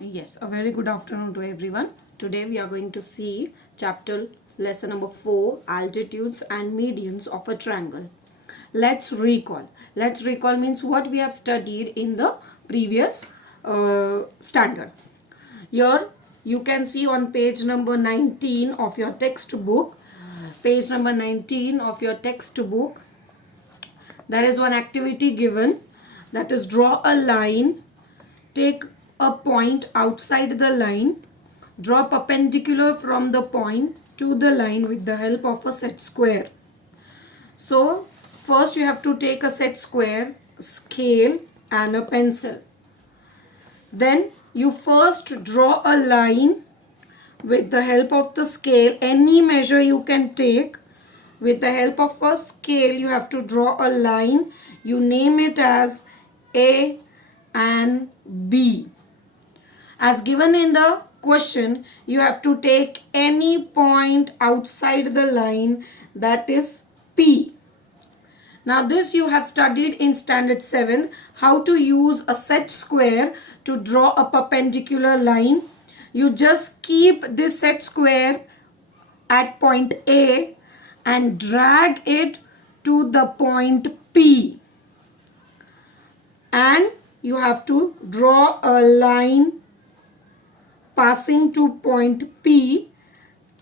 Yes, a very good afternoon to everyone. Today we are going to see chapter lesson number 4, altitudes and medians of a triangle. Let's recall. Let's recall means what we have studied in the previous standard. Here you can see on page number 19 of your textbook. Page number 19 of your textbook. There is one activity given, that is draw a line, take a point outside the line, draw perpendicular from the point to the line with the help of a set square. So first you have to take a set square, scale and a pencil. Then you first draw a line with the help of the scale. Any measure you can take. With the help of a scale you have to draw a line. You name it as A and B. As given in the question, you have to take any point outside the line, that is P. Now this you have studied in standard 7, how to use a set square to draw a perpendicular line. You just keep this set square at point A and drag it to the point P. And you have to draw a line passing to point P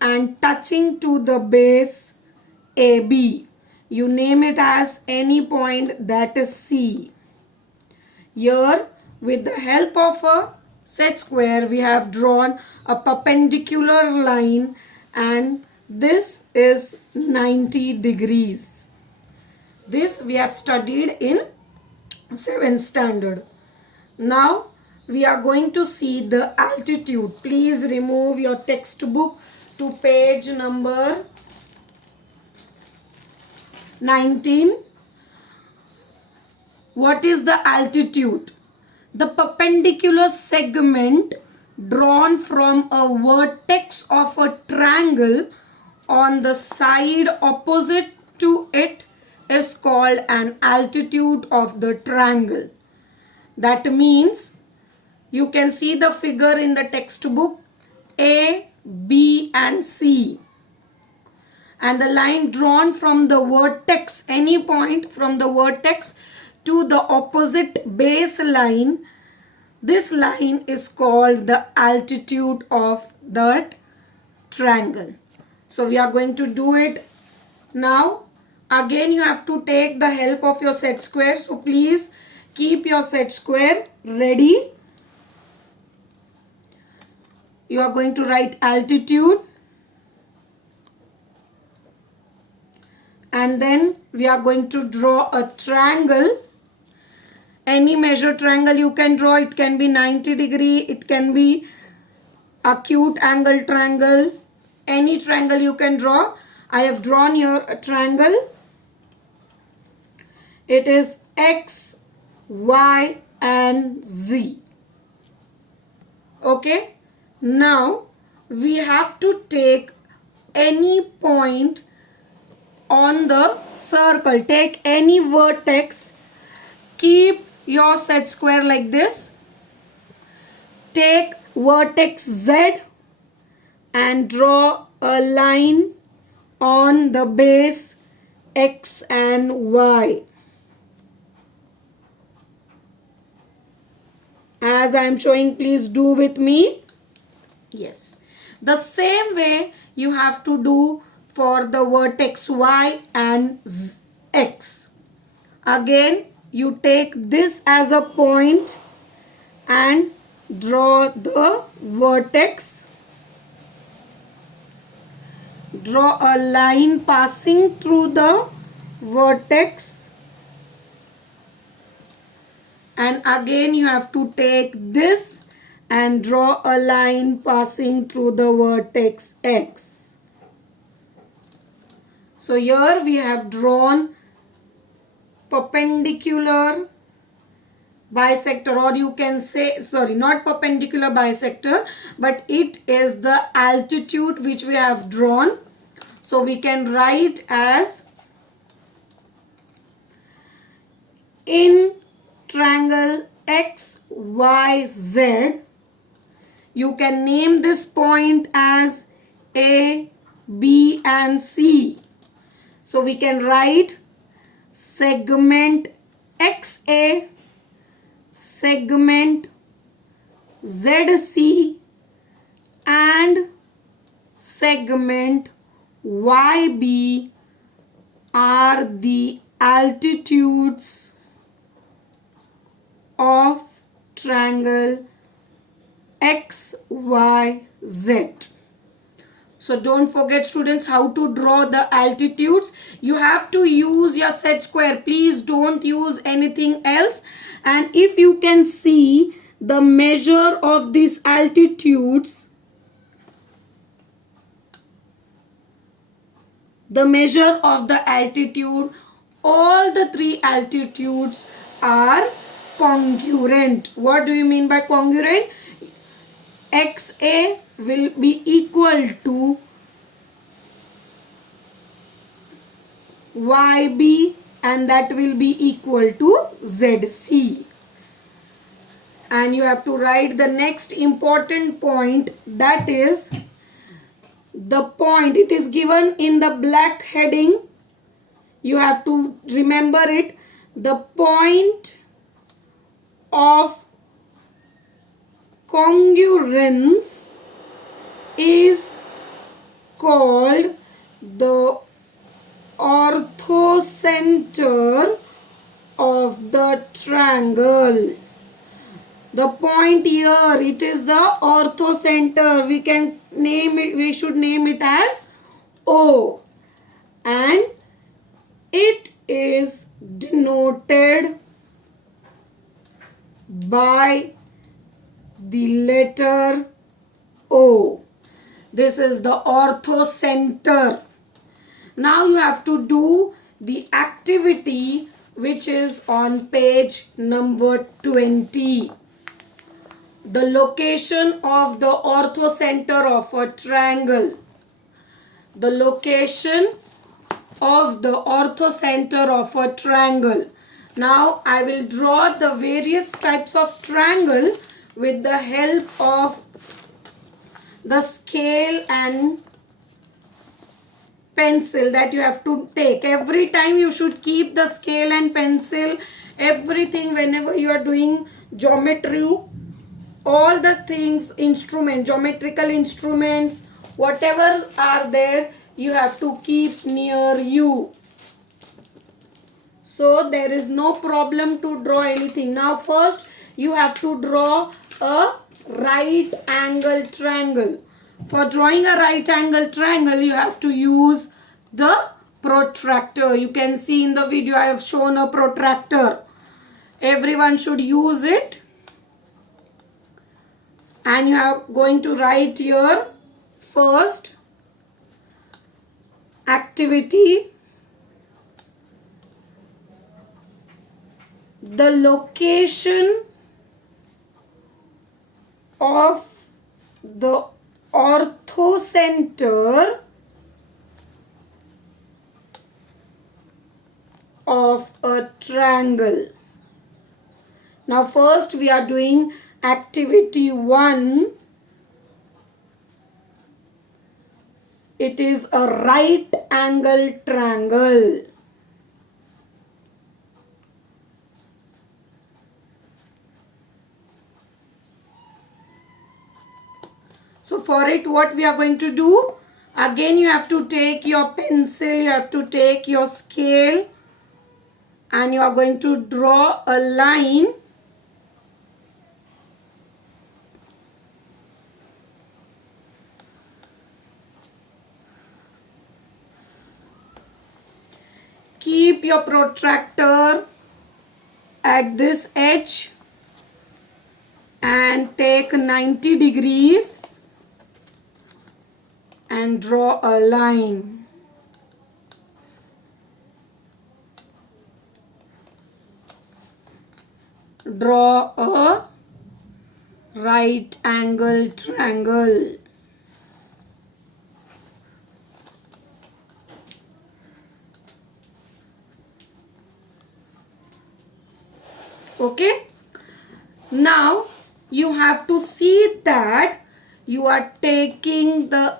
and touching to the base AB. You name it as any point, that is C. Here with the help of a set square we have drawn a perpendicular line and this is 90 degrees. This we have studied in 7th standard. Now we are going to see the altitude. Please remove your textbook to page number 19. What is the altitude? The perpendicular segment drawn from a vertex of a triangle on the side opposite to it is called an altitude of the triangle. That means you can see the figure in the textbook, A, B and C. And the line drawn from the vertex, any point from the vertex to the opposite base line, this line is called the altitude of that triangle. So we are going to do it now. Again you have to take the help of your set square. So please keep your set square ready. You are going to write altitude and then we are going to draw a triangle. Any measure triangle you can draw. It can be 90 degree, it can be acute angle triangle, any triangle you can draw. I have drawn here a triangle. It is X, Y and Z. Okay. Now we have to take any point on the circle. Take any vertex. Keep your set square like this. Take vertex Z and draw a line on the base X and Y. As I am showing, please do with me. Yes. The same way you have to do for the vertex Y and X. Again, you take this as a point and draw the vertex. Draw a line passing through the vertex. And again you have to take this and draw a line passing through the vertex X. So here we have drawn perpendicular bisector, or you can say, sorry, not perpendicular bisector, but it is the altitude which we have drawn. So we can write as in triangle XYZ, You can name this point as A, B and C. So we can write segment XA, segment ZC and segment YB are the altitudes of triangle XYZ. So don't forget students how to draw the altitudes. You have to use your set square. Please don't use anything else. And if you can see the measure of these altitudes, all the three altitudes are congruent. What do you mean by congruent? XA will be equal to YB and that will be equal to ZC. And you have to write the next important point, that is the point. It is given in the black heading. You have to remember it. The point of congruence is called the orthocenter of the triangle. The point here, it is the orthocenter. We can name it, we should name it as O, and it is denoted by the letter O. This is the orthocenter. Now you have to do the activity which is on page number 20. The location of the orthocenter of a triangle. The location of the orthocenter of a triangle. Now I will draw the various types of triangle with the help of the scale and pencil that you have to take. Every time you should keep the scale and pencil, everything whenever you are doing geometry, all the things, geometrical instruments, whatever are there, you have to keep near you. So there is no problem to draw anything. Now first you have to draw a right angle triangle. For drawing a right angle triangle, you have to use the protractor. You can see in the video I have shown a protractor. Everyone should use it. And you are going to write here first activity. The location of the orthocenter of a triangle. Now first we are doing activity 1. It is a right angle triangle. So for it, what we are going to do, again you have to take your pencil, you have to take your scale, and you are going to draw a line . Keep your protractor at this edge and take 90 degrees and draw a line. Draw a right angle triangle. Okay. Now you have to see that you are taking the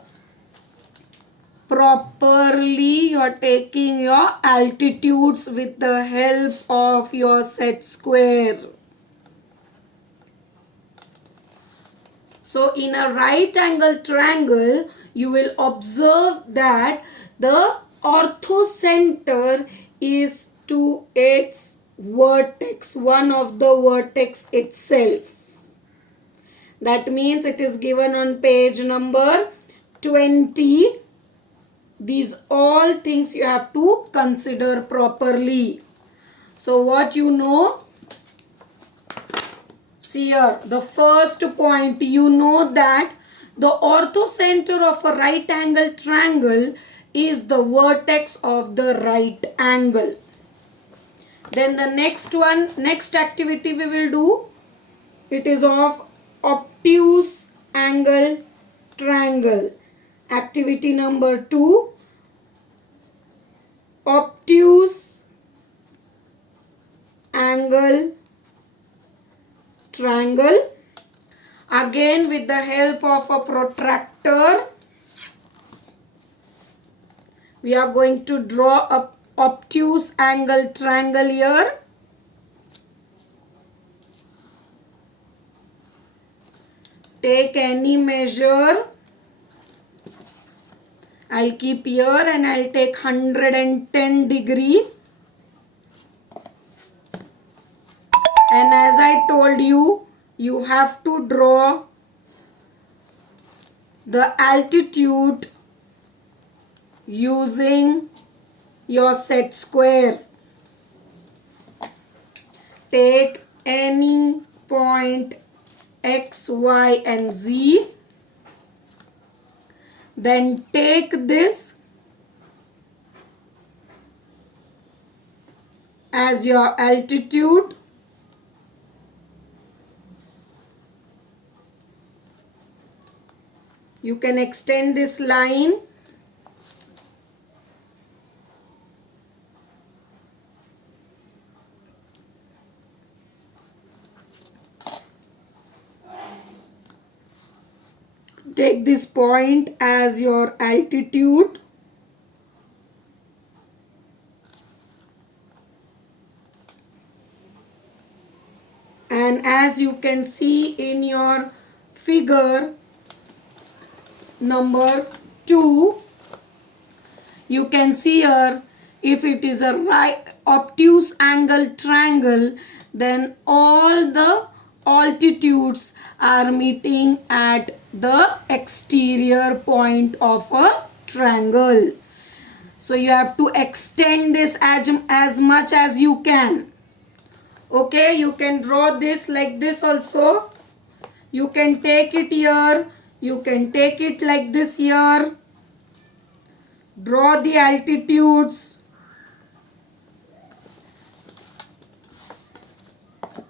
properly, you are taking your altitudes with the help of your set square. So in a right angle triangle, you will observe that the orthocenter is to its vertex, one of the vertex itself. That means it is given on page number 20. These all things you have to consider properly. So what you know? See here, the first point, you know that the orthocenter of a right angle triangle is the vertex of the right angle. Then the next one, next activity we will do, it is of obtuse angle triangle. Activity number 2, obtuse angle triangle. Again, with the help of a protractor, we are going to draw a obtuse angle triangle here. Take any measure. I'll keep here and I'll take 110 degree. And as I told you, you have to draw the altitude using your set square. Take any point X, Y and Z. Then take this as your altitude. You can extend this line. Take this point as your altitude. And as you can see in your figure number 2, you can see here, if it is a right obtuse angle triangle, then all the altitudes are meeting at the exterior point of a triangle. So you have to extend this as much as you can. Okay, you can draw this like this also. You can take it here. You can take it like this here. Draw the altitudes.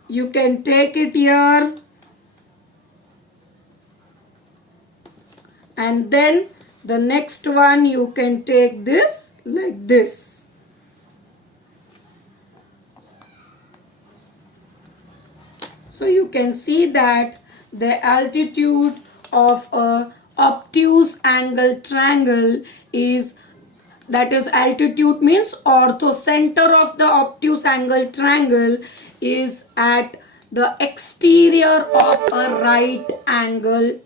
You can take it here. And then the next one you can take this like this. So you can see that the altitude of a obtuse angle triangle is, that is, altitude means orthocenter of the obtuse angle triangle is at the exterior of a right angle,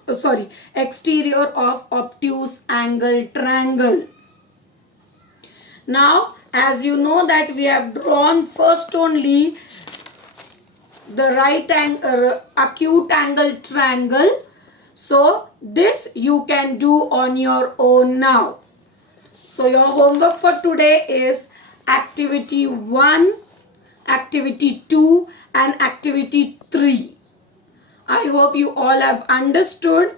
exterior of obtuse angle triangle. Now, as you know that we have drawn first only the right angle, acute angle triangle. So this you can do on your own now. So your homework for today is activity 1, activity 2 and activity 3. I hope you all have understood,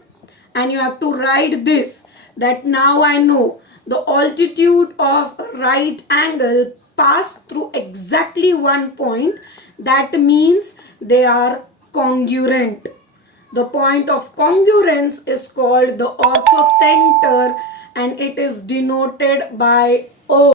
and you have to write this, that now I know the altitude of a right angle pass through exactly one point. That means they are congruent. The point of congruence is called the orthocenter, and it is denoted by